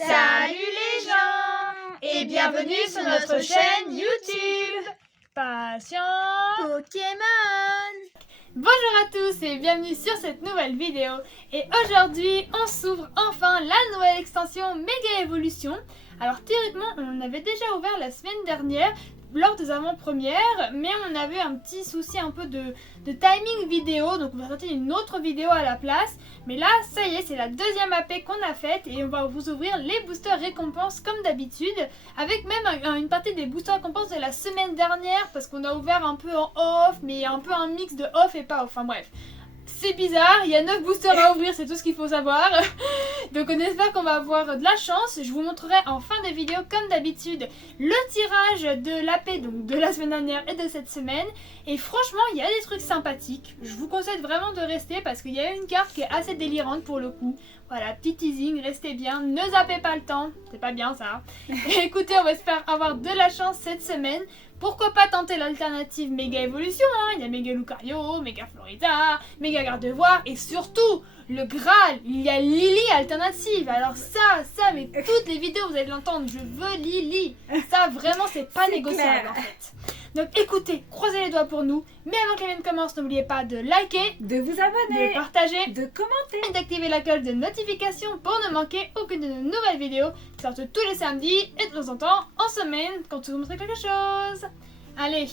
Salut les gens et bienvenue sur notre chaîne YouTube Passion Pokémon. Bonjour à tous et bienvenue sur cette nouvelle vidéo. Et aujourd'hui on s'ouvre enfin la nouvelle extension Méga Évolution. Alors théoriquement on avait déjà ouvert la semaine dernière lors des avant-premières, mais on avait un petit souci un peu de timing vidéo, donc on va sortir une autre vidéo à la place. Mais là, ça y est, c'est la deuxième AP qu'on a faite et on va vous ouvrir les boosters récompenses comme d'habitude, avec même une partie des boosters récompenses de la semaine dernière, parce qu'on a ouvert un peu en off, mais un peu un mix de off et pas off, enfin bref. C'est bizarre, il y a 9 boosters à ouvrir, c'est tout ce qu'il faut savoir. Donc on espère qu'on va avoir de la chance. Je vous montrerai en fin de vidéo, comme d'habitude, le tirage de l'AP, donc de la semaine dernière et de cette semaine. Et franchement, il y a des trucs sympathiques. Je vous conseille vraiment de rester parce qu'il y a une carte qui est assez délirante pour le coup. Voilà, petit teasing, restez bien, ne zappez pas le temps, c'est pas bien ça. Et écoutez, on espère avoir de la chance cette semaine. Pourquoi pas tenter l'alternative Méga Évolution, hein. Il y a Méga Lucario, Méga Florida, Méga Gardevoir et surtout le Graal, il y a Lily alternative. Alors ça, mais toutes les vidéos vous allez l'entendre, je veux Lily. Ça vraiment c'est pas négociable en fait. Donc écoutez, croisez les doigts pour nous. Mais avant que la vidéo commence, n'oubliez pas de liker, De vous abonner, de partager, de commenter et d'activer la cloche de notification pour ne manquer aucune de nos nouvelles vidéos qui sortent tous les samedis et de temps en temps en semaine quand vous montrez quelque chose. Allez,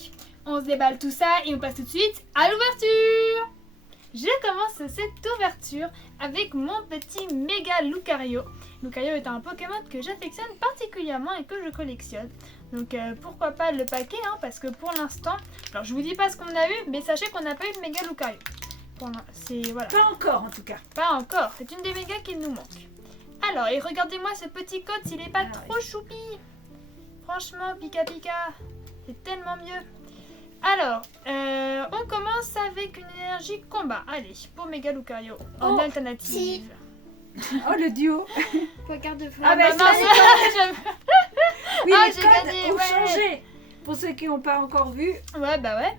on se déballe tout ça et on passe tout de suite à l'ouverture. Je commence cette ouverture avec mon petit méga Lucario. Lucario est un Pokémon que j'affectionne particulièrement et que je collectionne. Donc pourquoi pas le paquet, hein, parce que pour l'instant, alors je vous dis pas ce qu'on a eu, mais sachez qu'on n'a pas eu de méga Lucario. Voilà. Pas encore en tout cas. Pas encore, c'est une des mégas qui nous manque. Alors, et regardez-moi ce petit code, s'il est pas trop choupi. Franchement, Pika Pika, c'est tellement mieux. Alors, on commence avec une énergie combat. Allez, pour Méga Lucario, en alternative. Oh le duo. Regarde de Ah bah mince, Oui, Ah, les j'ai codes gagné, ont ouais. changé. Pour ceux qui n'ont pas encore vu. Ouais, bah ouais.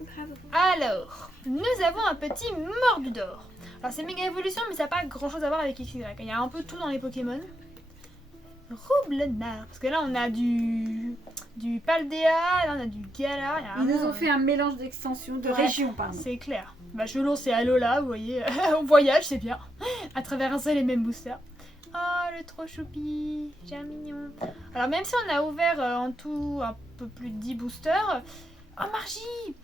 Bravo. Alors, nous avons un petit Morbidor. Alors c'est méga évolution, mais ça n'a pas grand chose à voir avec XY. Il y a un peu tout dans les Pokémon. Roublenard, parce que là on a du Paldea, là on a du Galar. Ils nous ont fait un mélange d'extensions, de Ouais, régions pardon. C'est clair. Bah Chelon c'est Alola, vous voyez, on voyage, c'est bien. À travers un seul et même booster. Oh le trop choupi, j'ai un mignon. Alors même si on a ouvert en tout un peu plus de 10 boosters. Oh Margie,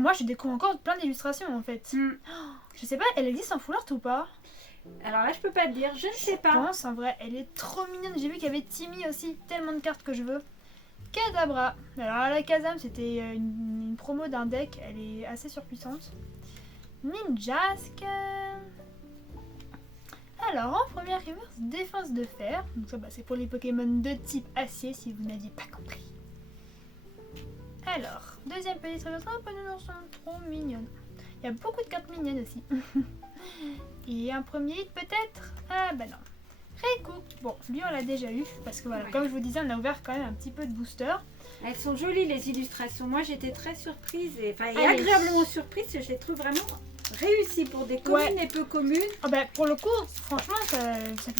moi je découvre encore plein d'illustrations en fait. Je sais pas, elle existe en full art ou pas? Alors là je peux pas te dire, je ne sais Je pas. pense en vrai, elle est trop mignonne. J'ai vu qu'il y avait Timmy aussi, tellement de cartes que je veux. Kadabra. Alors la Kazam c'était une promo d'un deck, elle est assez surpuissante. Ninjask. Alors en première reverse, défense de fer. Donc ça c'est pour les Pokémon de type acier si vous n'aviez pas compris. Alors, deuxième petite reverse, un peu de sont trop mignonnes. Il y a beaucoup de cartes mignonnes aussi. Et un premier hit peut-être? Ah bah non. Raikou. Bon, lui on l'a déjà eu. Parce que voilà, Ouais. comme je vous disais, on a ouvert quand même un petit peu de booster. Elles sont jolies les illustrations. Moi j'étais très surprise et Allez. agréablement surprise. Je les trouve vraiment réussies pour des communes et peu communes. Ah bah pour le coup, franchement,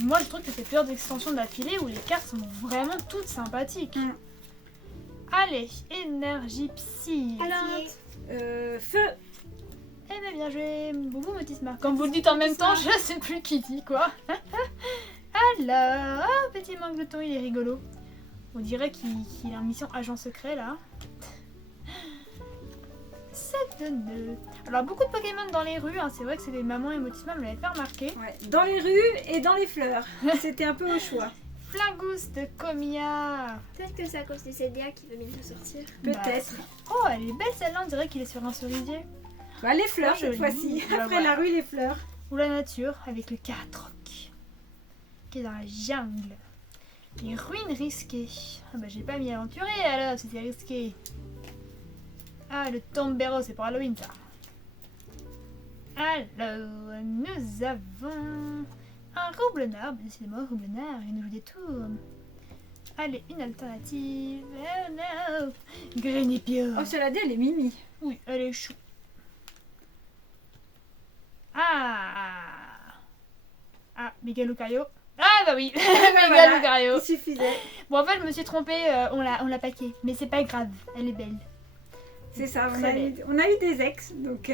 moi je trouve que c'est plusieurs extensions d'affilée où les cartes sont vraiment toutes sympathiques. Allez, énergie psy. Alors, Feu. Eh bien bien joué, Boubou Motisma. Comme vous le dites en même temps, je sais plus qui dit quoi. Alors, oh, petit manque de temps, il est rigolo. On dirait qu'il a une mission agent secret là. 7 de nœuds. Alors beaucoup de Pokémon dans les rues, hein. C'est vrai que c'est des mamans et Motisma me l'avaient fait remarquer. Ouais. Dans les rues et dans les fleurs. C'était un peu au choix. Flingouste de Comia. peut-être que c'est à cause du CDA qui va bientôt sortir. Peut-être. Oh, elle est belle celle-là, on dirait qu'il est sur un cerisier. Bah, les fleurs Joli. cette fois-ci. Bah, Après voilà. la rue, les fleurs. Ou la nature avec le Karatroc qui est dans la jungle. Les ruines risquées. Ah bah j'ai pas mis aventuré alors, c'était risqué. Ah le Tombero, c'est pour Halloween ça. Alors, nous avons un Roublenard. Décidément, Roublenard, il nous joue des tours. Allez, une alternative. Oh non, Grenipior. Oh, cela dit, elle est mimi. Oui, elle est chou. Ah, Méga Lucario. Ah bah oui, Méga voilà. Lucario. Il suffisait. Bon, en fait, je me suis trompée, on l'a paquée. Mais c'est pas grave, elle est belle. C'est ça, Très on a eu des ex, donc...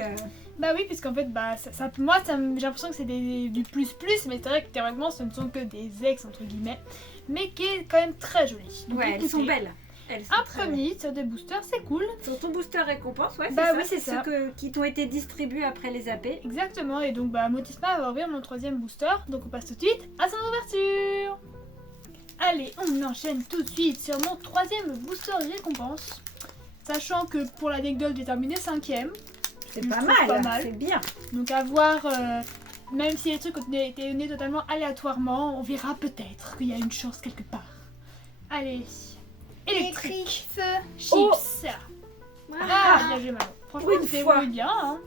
Bah oui, puisqu'en fait, bah, moi, j'ai l'impression que c'est du plus-plus, mais c'est vrai que théoriquement, ce ne sont que des ex, entre guillemets, mais qui est quand même très jolie. Donc, Ouais, elles sont écoutez, belles. Elles sont un très belles. premier sur des boosters, c'est cool. Sur ton booster récompense, ouais, Bah c'est oui, ça. c'est ça. Ceux qui t'ont été distribués après les AP. Exactement, et donc, bah, Motisma va ouvrir mon 3e booster, donc on passe tout de suite à son ouverture. Allez, on enchaîne tout de suite sur mon 3e booster récompense, sachant que pour l'anecdote, j'ai terminé 5e. C'est Je pas trouve pas mal, mal. c'est bien. Donc à voir, même si les trucs ont été donnés totalement aléatoirement, on verra peut-être qu'il y a une chance quelque part. Allez, électrique, Feu. chips. Oh. Ah, bien joué maman. Franchement, Une tu t'es fois. débrouillé bien. Hein.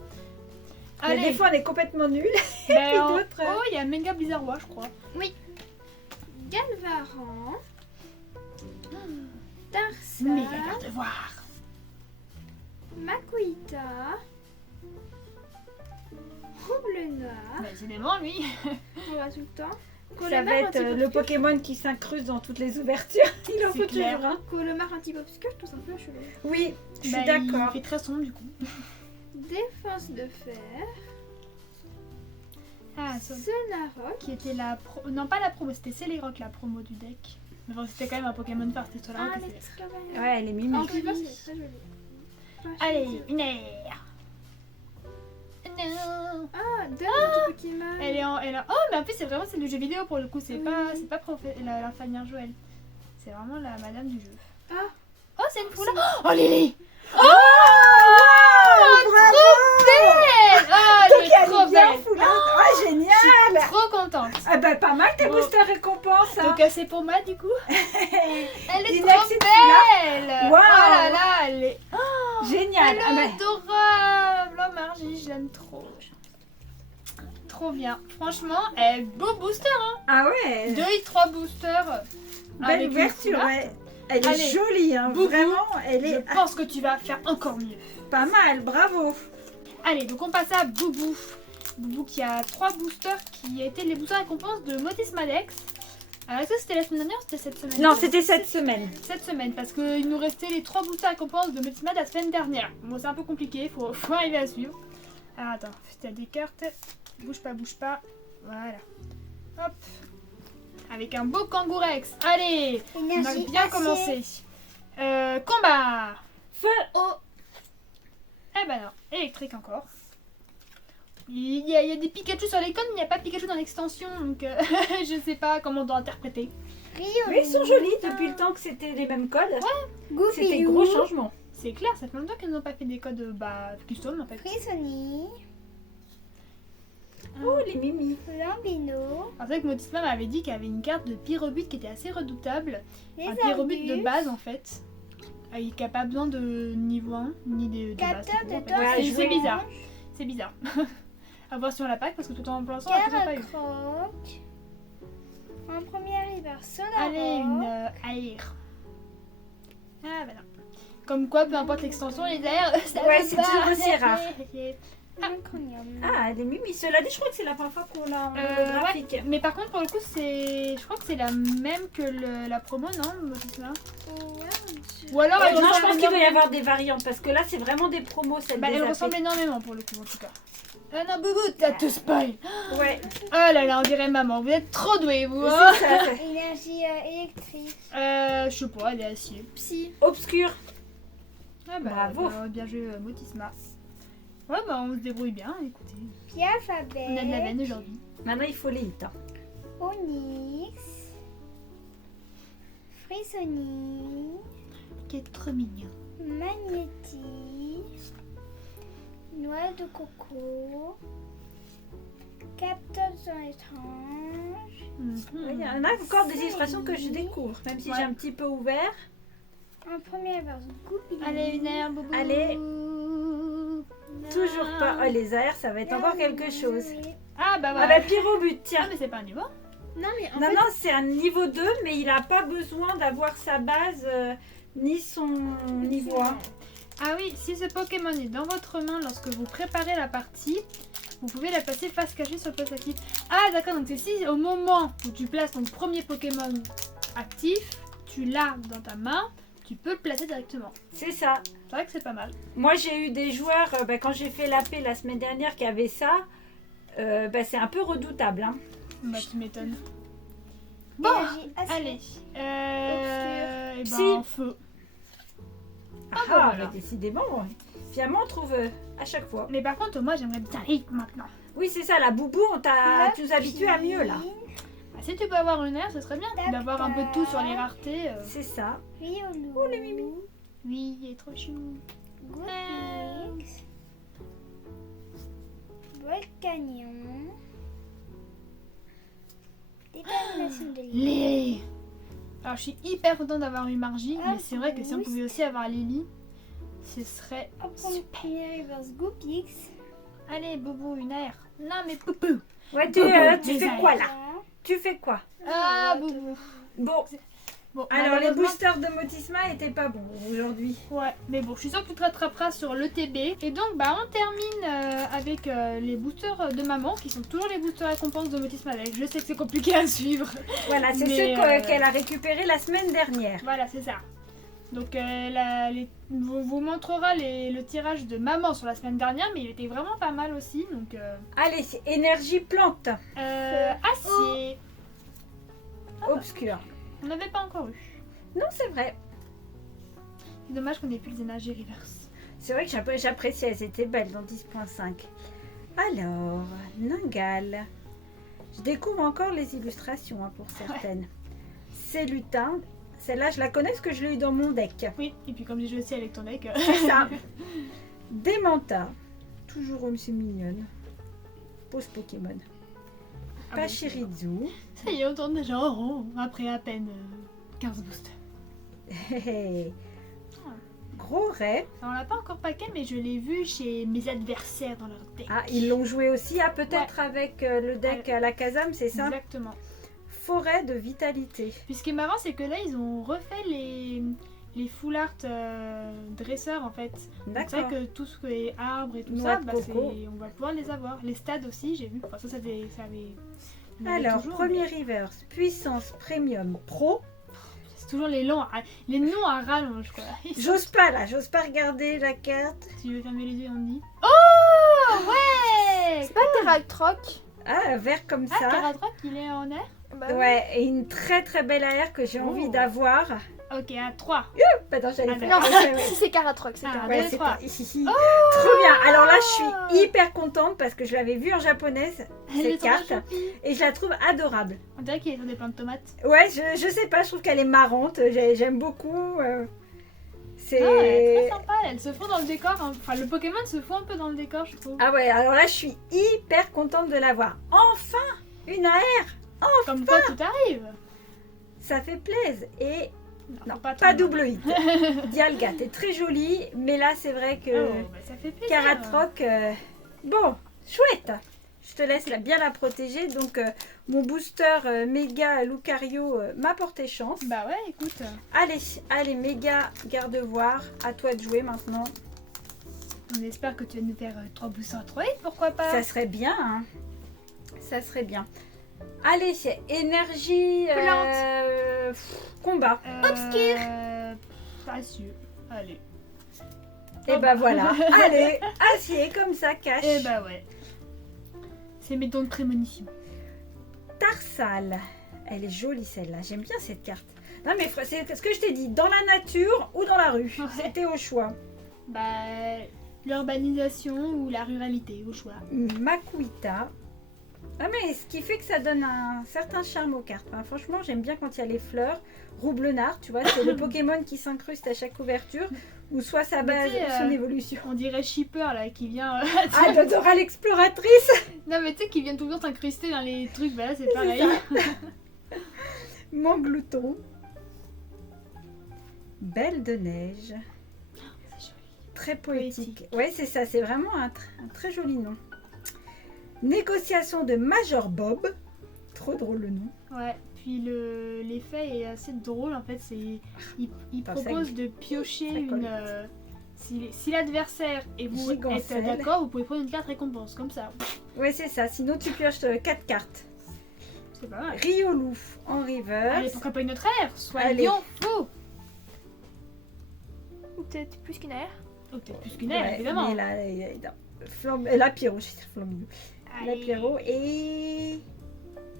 Mais des Allez, fois, on est complètement nuls. ben, d'autres, oh, il y a Méga Blizzardois, je crois. Galvaran. Darsa. Méga Gardevoir. Makuita. Rouble noir. Bah, décidément, lui. On va tout le temps. Ça va être le Pokémon qui s'incruste dans toutes les ouvertures. Il en C'est faut clair. toujours un. Colomar un type obscur, tout simplement chelou. Oui, je suis Bah, d'accord. Il fait très sombre du coup. Défense de fer. Ah, ça. Sonarok. Qui était la pro... Non, pas la promo, c'était Céliroc la promo du deck. Mais bon, c'était quand même un Pokémon phare, c'était Solaroc Ah, et les Céliroc. Scrabble. Ouais, elle est mimi. En river, c'est très joli. Allez, une aire. Non. Ah, Dame du Pokémon. Elle est en... Oh, mais en plus, c'est vraiment celle du jeu vidéo pour le coup. C'est Oui. pas l'infirmière Joël. C'est vraiment la madame du jeu. Ah. Oh, c'est une foule. Oh, Lily. Oh, bravo. Trop belle. Oh, Donc, elle est elle trop est bien belle. foulante. Ah, génial. Trop contente. Ah bah pas mal tes Bon. boosters récompenses. Hein. Donc, c'est pour moi, du coup. Elle est Une trop accès de belle. Wow. Oh là là, elle est... Génial. Elle Ah bah, est adorable. Oh, Margie, je l'aime trop. Trop bien. Franchement, beau booster. ah ouais. 2 et 3 boosters. Belle avec une ouverture, couleur. ouais. Elle Allez. est jolie, hein. Boubou. Vraiment, elle Je est pense que tu vas faire encore mieux. pas mal, bravo. Allez, donc on passe à Boubou. Boubou qui a 3 boosters qui étaient les boosters récompenses de Motisma Dex. Alors, est-ce que c'était la semaine dernière ou c'était cette semaine? Non, c'était cette semaine. Cette semaine, parce qu'il nous restait les 3 boosters récompenses de Motisma la semaine dernière. Bon, c'est un peu compliqué, faut arriver à suivre. Alors, attends, t'as des cartes. Bouge pas. Voilà. Hop. Avec un beau Kangourex. Allez, on a Énergie bien acier. commencé. Combat. Feu. Oh. Eh ben non, électrique encore. Il y a des Pikachu sur l'icône, mais il n'y a pas Pikachu dans l'extension, donc je sais pas comment on doit interpréter. Rio. Mais ils sont jolis depuis le temps que c'était les mêmes codes. Goofy. C'était gros changement. C'est clair, ça fait longtemps qu'ils n'ont pas fait des codes custom en fait. Frissoni. Oh, les mimi. Lambino. Alors, c'est vrai que Motisma m'avait dit qu'il y avait une carte de Pyrobut qui était assez redoutable. Les Un Pyrobut de Arbus. base en fait. Il n'a pas besoin de niveau 1 ni de base. Capteur tout de court, en fait. torche Ouais, C'est je- bizarre. C'est bizarre. À voir si on la pack parce que tout en plaçant, on l'a toujours pas eu. Caracroc. En première hiver, Sonarok. Allez, une air. Ah bah non. Comme quoi, peu importe l'extension, les airs, ça Ouais, va c'est pas. toujours aussi rare. Macronium. Ah, les mimi. Cela dit, je crois que c'est la première fois qu'on l'a en graphique. Ouais. Mais par contre, pour le coup, je crois que c'est la même que la promo, non, Motisma? Ou alors, elle Non, je ressemble pense qu'il doit y énormément. avoir des variantes parce que là, c'est vraiment des promos, celle Bah, des elle AP. ressemble énormément pour le coup, en tout cas. Ah non, Boubou, t'as tout spoil. Ouais, Oh là là, on dirait maman, vous êtes trop doués, vous. c'est Hein. ça. c'est Énergie électrique. Je sais pas, elle est acier. Psy. obscur. Ah bah, Bravo. bien joué, Motisma. Ouais, bah, on se débrouille bien, écoutez. Piafabet. On a de la veine aujourd'hui. Maintenant, il faut les hits. Hein. Onyx. Frissoni. Qui est trop mignon. Magnéti. Noix de coco. Capteur de son étrange. Il y en a encore des illustrations que je découvre, même si Ouais. j'ai un petit peu ouvert. En première version, Goupil. Allez, une aire, Boubou. Allez. Toujours pas. Oh, les airs, ça va être encore quelque chose. Ah bah Ah, voilà. la Pyrobut, Ah, tiens. mais c'est pas un niveau. Non, mais en Non, fait, non, c'est un niveau 2, mais il n'a pas besoin d'avoir sa base ni son niveau 1. Ah oui, si ce Pokémon est dans votre main lorsque vous préparez la partie, vous pouvez la placer face cachée sur le poste actif. Ah d'accord, donc c'est si au moment où tu places ton premier Pokémon actif, tu l'as dans ta main, tu peux le placer directement. C'est ça. C'est vrai que c'est pas mal. Moi, j'ai eu des joueurs, quand j'ai fait la paix la semaine dernière, qui avaient ça. C'est un peu redoutable. Hein. Bah tu m'étonnes. Bon, Énergie acide. allez. Et Psy. ben feu. Ah, bah voilà. mais décidément, finalement, on trouve à chaque fois. Mais par contre, moi j'aimerais bien rythme maintenant. Oui, c'est ça, la boubou, tu nous habitues à mieux, là. Bah, si tu peux avoir une aire, ce serait bien. D'avoir un peu de tout sur les raretés. C'est ça. Riolu. Oh, les mimi. Oui, il est trop chou. Goopix. Volcanion. Détermination de l'île. Lily. Alors je suis hyper contente d'avoir eu Margie, Ah, mais c'est vrai que si on oui. pouvait aussi avoir Lily, ce serait super. Reverse Goopix. Allez, Bobo, une aire. Non, mais poupou. Ouais, Boubou, tu les fais ailes. quoi, là? Tu fais quoi? Ah, Boubou. Bon, Bon, alors les malheureusement- boosters de Motisma étaient pas bons aujourd'hui. Ouais, mais bon, je suis sûre que tu te rattraperas sur l'ETB. Et donc, bah, on termine avec les boosters de maman, qui sont toujours les boosters récompenses de Motis Malek. Je sais que c'est compliqué à suivre. Voilà, c'est Mais, ceux qu'elle a récupérés la semaine dernière. Voilà, c'est ça. Donc, vous montrera le tirage de maman sur la semaine dernière, mais il était vraiment pas mal aussi. Donc, Allez, c'est énergie plante. acier. Obscur. On n'avait pas encore eu. Non, c'est vrai. C'est dommage qu'on n'ait plus les énergies reverse. C'est vrai que j'appréciais, elles étaient belles dans 10.5. Alors, Ningal. Je découvre encore les illustrations pour certaines. C'est lutin. Celle-là, je la connais parce que je l'ai eu dans mon deck. Oui, et puis comme j'ai joué aussi avec ton deck. C'est ça. Démenta. Toujours aussi mignonne. Pose Pokémon. Ah bon, Pachirizu. ça y est, on tourne déjà en rond après à peine 15 boosts. Gros Ray. Alors, on l'a pas encore paquet, mais je l'ai vu chez mes adversaires dans leur deck. Ah, ils l'ont joué aussi. Ah, peut-être avec le deck à la Kazam, c'est ça? Exactement. Forêt de vitalité. Puis ce qui est marrant, c'est que là, ils ont refait les full art dresseurs en fait. Donc, c'est D'accord. vrai que tout ce qui est arbre et tout Noix ça, de bah, coco. on va pouvoir les avoir. Les stades aussi, j'ai vu. Enfin, ça avait. on avait Alors, toujours, premier mais reverse, puissance premium pro. c'est toujours les noms à rallonge quoi. J'ose pas là, j'ose pas regarder la carte. Tu veux fermer les yeux, on dit. Oh ouais. C'est pas Terratroc. Ah, vert comme Ah, ça. Caratroc, il est en air. Bah Ouais, et une très très belle AR que j'ai envie Oh. d'avoir. Ok, à 3. Attends, j'allais Ah, faire. Non, d'accord. Ouais, si c'est Caratroc, c'est Ah, Caratroc. ouais, deux, c'est trois. pas. Trop bien. Alors là, je suis hyper contente parce que je l'avais vue en japonaise, cette carte, et je la trouve adorable. On dirait qu'il est sur des plants de tomates. Ouais, je sais pas, je trouve qu'elle est marrante, j'aime beaucoup. C'est. Ah, elle est très sympa, elle se fond dans le décor. Hein. Enfin, le Pokémon se fond un peu dans le décor, je trouve. Ah ouais, alors là, je suis hyper contente de l'avoir. Enfin, une AR. Comme quoi tout arrive. Ça fait plaisir. Et non, faut pas trop double hit. Dialga, t'es très jolie, mais là, c'est vrai que Oh, bah, ça fait plaisir. Caratroc, bon, chouette. Je te laisse bien la protéger. Donc, mon booster méga Lucario m'a porté chance. Bah ouais, écoute. Allez, méga garde-voir. À toi de jouer maintenant. On espère que tu vas nous faire 3 boosters 3 hits, pourquoi pas. Ça serait bien, hein. Ça serait bien. Allez, c'est énergie combat. Obscur. Acier. Allez. Et bah voilà. Allez, acier comme ça, cache. Et bah ouais. C'est mes dons de prémonition. Tarsal. Elle est jolie celle-là. J'aime bien cette carte. Non mais c'est ce que je t'ai dit. Dans la nature ou dans la rue. Ouais. C'était au choix. Bah, l'urbanisation ou la ruralité, au choix. Makuita. Ah mais ce qui fait que ça donne un certain charme aux cartes. Enfin, franchement, j'aime bien quand il y a les fleurs. Roublenard, tu vois, c'est le Pokémon qui s'incruste à chaque ouverture. Ou soit sa Mais base tu sais, ou son évolution. On dirait Shipper là qui vient. Ah, Dodora l'exploratrice. Non mais tu sais qui vient tout le temps s'incruster dans les trucs, bah là c'est pareil. Manglouton. Belle de neige. C'est joli. Très poétique. Ouais, c'est ça, c'est vraiment un très joli nom. Négociation de Major Bob. Trop drôle le nom. Ouais, puis l'effet est assez drôle en fait. Il Attends, ça propose de piocher ça colle. si l'adversaire et vous êtes Gigancelle. d'accord, vous pouvez prendre une carte récompense comme ça. Ouais, c'est ça. Sinon, tu pioches 4 cartes. C'est pas mal. Riolu en reverse. Allez, pourquoi pas une autre ère? Allez. Soyons fous. Ou peut-être plus qu'une aire. Oh, peut-être plus qu'une ère, Ouais, évidemment. mais la Pierrot, je suis Flamingo. La Allez. Pierrot et...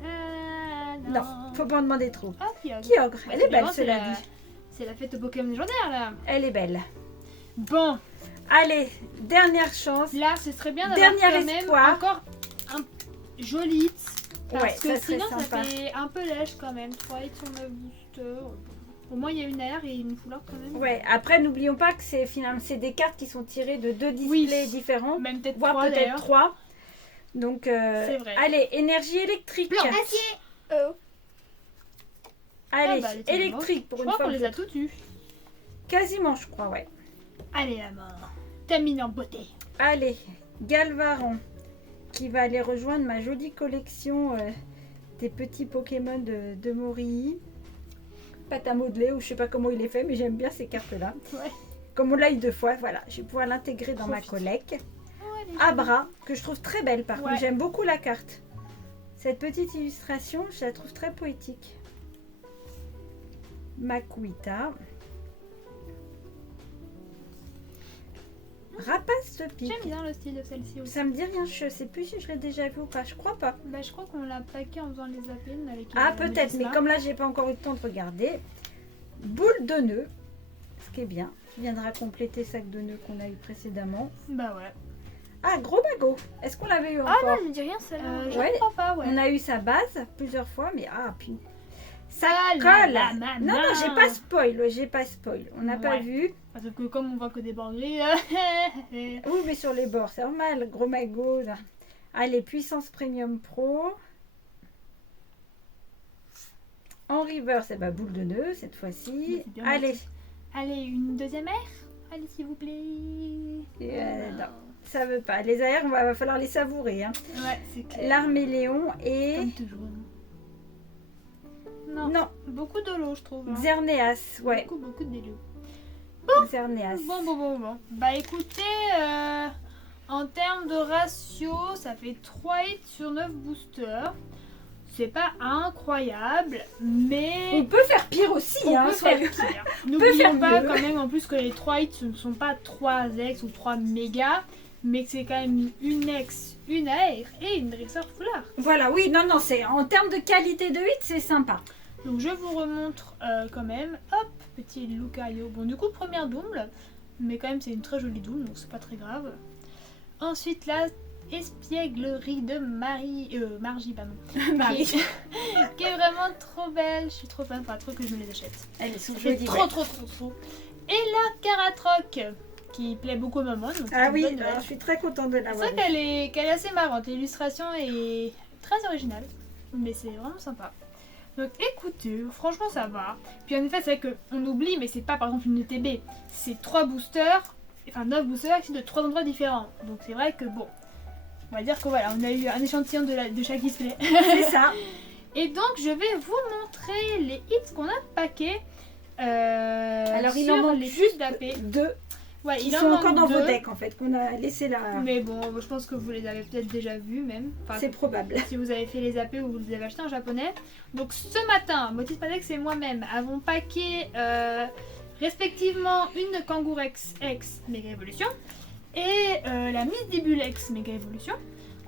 Ah, Non, faut pas en demander trop. Ah, Kyogre. Kyogre, Ouais, elle est belle, évidemment, cela la- dit. C'est la fête au Pokémon légendaire, là. Elle est belle. Bon, Allez, dernière chance. là, ce serait bien d'avoir Dernier quand même espoir. encore un joli hit. Parce Ouais, que ça serait sinon, sympa. ça fait un peu lèche quand même. 3 hits sur 9 boosters. Au moins, il y a une aire et une foulard quand même. Ouais, après, n'oublions pas que c'est finalement c'est des cartes qui sont tirées de 2 Oui. displays différents, Même peut-être voire 3 peut-être d'ailleurs. 3. Donc, C'est vrai. allez, énergie électrique. Blanc, acier. Oh. Allez, Ah bah, les tellement. électrique pour Je une crois fois. qu'on les a tous eus. Quasiment, je crois, ouais. Allez, la mort. Termine en beauté. Allez, Galvaran, qui va aller rejoindre ma jolie collection des petits Pokémon de Morii. Pâte à modeler, ou je sais pas comment il est fait, mais j'aime bien ces cartes-là. Ouais. Comme on l'a eu 2 fois, voilà, je vais pouvoir l'intégrer dans ma Profite. collecte. Oh, elle est Abra, que je trouve très belle par Ouais. contre, j'aime beaucoup la carte. Cette petite illustration, je la trouve très poétique. Makuita. Rapace de pique. J'aime bien le style de celle-ci aussi. Ça me dit rien, je sais plus si je l'ai déjà vu ou pas, je crois pas. Bah, je crois qu'on l'a plaqué en faisant les appels avec. Ah peut-être, mais Métisma. comme là j'ai pas encore eu le temps de regarder. Boule de nœud, ce qui est bien, qui viendra compléter sac de nœud qu'on a eu précédemment. Bah ouais. Ah, Gros Mago, est-ce qu'on l'avait eu Ah encore? non, je ne dis rien celle-là. Je Ouais. crois pas, ouais. On a eu sa base plusieurs fois, mais puis ça Ah là colle. là, maman. Non, non, j'ai pas spoil, j'ai pas spoil. On n'a pas Ouais. vu. Parce que comme on voit que des bords gris. Oui, mais sur les bords, c'est normal. Gros Mago. Là. Allez, puissance premium pro. En reverse, bah, boule de nœud cette fois-ci. C'est bien Allez, Allez, une deuxième aire. Allez, s'il vous plaît. non, ça veut pas. Les aères, va falloir les savourer. Hein. Ouais, c'est clair. L'Arméléon et Comme toujours. Non. non, Beaucoup de l'eau, je trouve. Hein. Xerneas. Ouais, Beaucoup de délire. Xerneas. Bon. Bah écoutez, en termes de ratio, ça fait 3 hits sur 9 boosters. C'est pas incroyable, mais On peut faire pire aussi. on hein, peut faire soyons- pire. faire N'oublions pas mieux. quand même en plus que les 3 hits ce ne sont pas 3 ex ou 3 méga, mais que c'est quand même une ex, une air et une dresseur foulard. Voilà, oui, non, c'est en termes de qualité de hit, c'est sympa. Donc je vous remontre quand même. Hop, petit Lucario. Bon, du coup, première double, mais quand même, c'est une très jolie double, donc c'est pas très grave. Ensuite, la espièglerie de Margie, pardon. Marie. Qui est vraiment trop belle. Je suis trop fan, enfin, trop que je me les achète. Elles sont Ça fait jolies. trop, ouais. trop. Et la Caratroc, qui plaît beaucoup à maman. Donc c'est Ah une oui, bonne nouvelle. alors, je suis très contente de C'est l'avoir. vrai qu'elle est assez marrante. L'illustration est très originale, mais c'est vraiment sympa. Donc écoutez, franchement ça va. Puis en effet, c'est vrai qu'on oublie, mais c'est pas par exemple une ETB. C'est 3 boosters, enfin 9 boosters qui sont de 3 endroits différents. Donc c'est vrai que bon, on va dire que voilà, on a eu un échantillon de chaque display. C'est ça. Et donc je vais vous montrer les hits qu'on a paqués. Alors il sur en manque les juste fiches d'AP. 2 Ouais, qui il en sont manque encore dans vos 2. decks en fait, qu'on a laissé là. Mais bon, je pense que vous les avez peut-être déjà vus même. Enfin, C'est probable. si vous avez fait les AP ou vous les avez achetés en japonais. Donc ce matin, Motis Padex et moi-même avons packé respectivement une Kangourex X Mega Evolution et la Miss Dibule X Mega Evolution.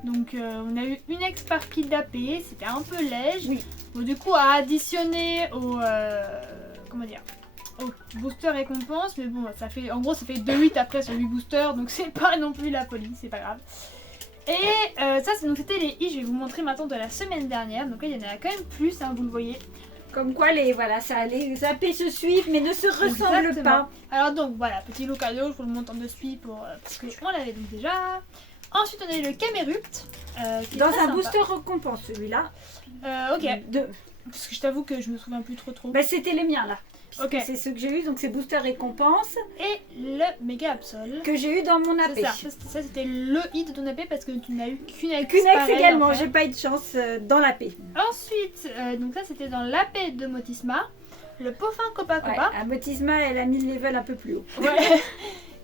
Donc on a eu une X par kit d'AP, c'était un peu léger. Oui. Donc, du coup à additionner au comment dire, au booster récompense, mais bon ça fait en gros ça fait 2-8 après sur 8 boosters, donc c'est pas non plus la folie, c'est pas grave. Et ça donc c'était les i, je vais vous montrer maintenant de la semaine dernière, donc là il y en a quand même plus, hein, vous le voyez. Comme quoi les AP se suivent mais ne se ressemblent Exactement. pas. Alors donc voilà, petit Lucario, je vous le montre en deux suivi pour parce qu'on l'avait donc déjà. Ensuite on a eu le Camerupt. Qui est Dans très un sympa. booster récompense celui-là. Ok, Deux. parce que je t'avoue que je me souviens plus trop. Bah, c'était les miens là. Puisque Ok. c'est ceux que j'ai eu, donc c'est booster récompense Et le Méga Absol. que j'ai eu dans mon AP. C'est ça c'était le hit de ton AP parce que tu n'as eu qu'une ex. Qu'une ex pareille, également, en fait. j'ai pas eu de chance dans l'AP. Ensuite, donc ça c'était dans l'AP de Motisma, le Poffin Copa Ouais, Copa. à Motisma, elle a mis le level un peu plus haut. Ouais.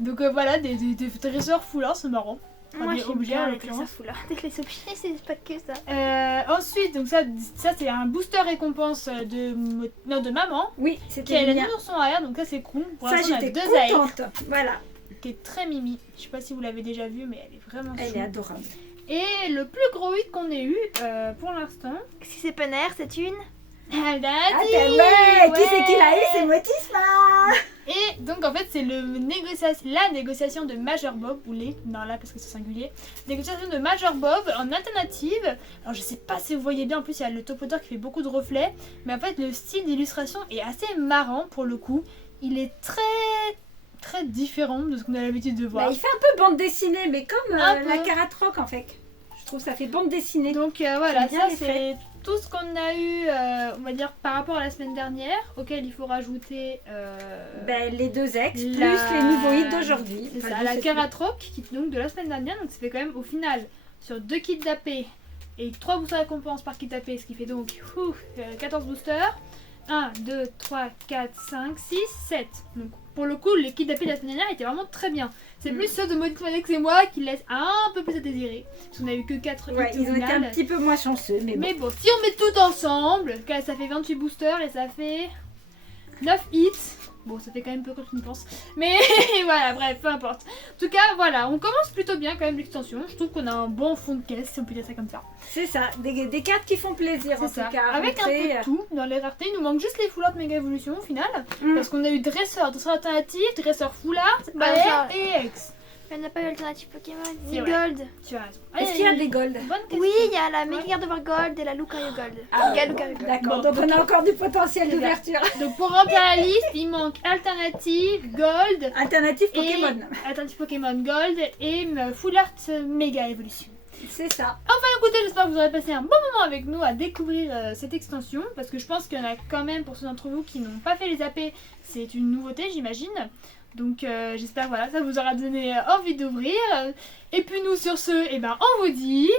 Donc voilà, des dresseurs foulards, c'est marrant. Moi, des j'aime objets, en bien les l'occurrence. dresseurs foulards. Les objets, c'est pas que ça. Ensuite, donc ça c'est un booster récompense de maman Oui, qui c'était a la le mien. dans son arrière, donc ça c'est cool. Pour Ça, l'instant, on a j'étais deux aïeux, contente. Voilà, qui est très mimi. Je sais pas si vous l'avez déjà vu, mais elle est vraiment elle chou. est adorable. Et le plus gros hit qu'on ait eu pour l'instant. Si c'est Pener, c'est une. Ah, ouais, qui c'est qui l'a eu? C'est Motisma. Et donc en fait c'est la négociation de Major Bob, ou les, non là parce que c'est singulier, négociation de Major Bob en alternative. Alors je sais pas si vous voyez bien, en plus il y a le topoteur qui fait beaucoup de reflets, mais en fait le style d'illustration est assez marrant pour le coup. Il est très différent de ce qu'on a l'habitude de voir. Bah, il fait un peu bande dessinée, mais comme Un peu. la Karat Rock en fait. Je trouve ça fait bande dessinée. Donc voilà, J'aime bien ça les c'est tout ce qu'on a eu, on va dire, par rapport à la semaine dernière, auquel il faut rajouter Ben, les deux ex, la- plus les nouveaux hits d'aujourd'hui. c'est Enfin, ça, de la cette Karat Rock, qui est donc de la semaine dernière, donc ça fait quand même au final, sur 2 kits d'AP et 3 boosters récompenses par kit AP, ce qui fait donc 14 boosters. 1, 2, 3, 4, 5, 6, 7. Donc pour le coup, les kits d'AP de la semaine dernière étaient vraiment très bien. C'est plus ceux de Maudit Manex et moi qui laissent un peu plus à désirer. Parce qu'on a eu que 4 Ouais, hits au ils ont été un final. petit peu moins chanceux, mais bon. Mais bon, si on met tout ensemble, ça fait 28 boosters et ça fait 9 hits. Bon, ça fait quand même peu quand on y pense. Mais voilà, bref, peu importe. En tout cas, voilà, on commence plutôt bien quand même l'extension. Je trouve qu'on a un bon fond de caisse, si on peut dire ça comme ça. C'est ça, des cartes qui font plaisir en C'est ça. tout cas. à Avec un montrer. peu de tout dans les raretés. Il nous manque juste les foulards de méga évolution au final. Mm. Parce qu'on a eu dresseur alternatif, dresseur foulard, Bah, AR ça- et X. Elle n'a pas eu l'alternative Pokémon, C'est ni vrai. Gold. Tu as raison. Est-ce qu'il y a des golds? Bonne question. Oui, il y a la Mega Gardevoir Gold et la Lucario Gold. Ah, Mega Lucario Gold. D'accord, Bon, donc on a encore du potentiel C'est ça. d'ouverture. Donc pour remplir la liste, il manque alternative, gold, Alternative Et- Pokémon. alternative Pokémon Gold et Full Art Méga Évolution. C'est ça. Écoutez, j'espère que vous aurez passé un bon moment avec nous à découvrir cette extension, parce que je pense qu'il y en a quand même pour ceux d'entre vous qui n'ont pas fait les AP, c'est une nouveauté j'imagine. Donc j'espère voilà, ça vous aura donné envie d'ouvrir. Et puis nous sur ce, on vous dit...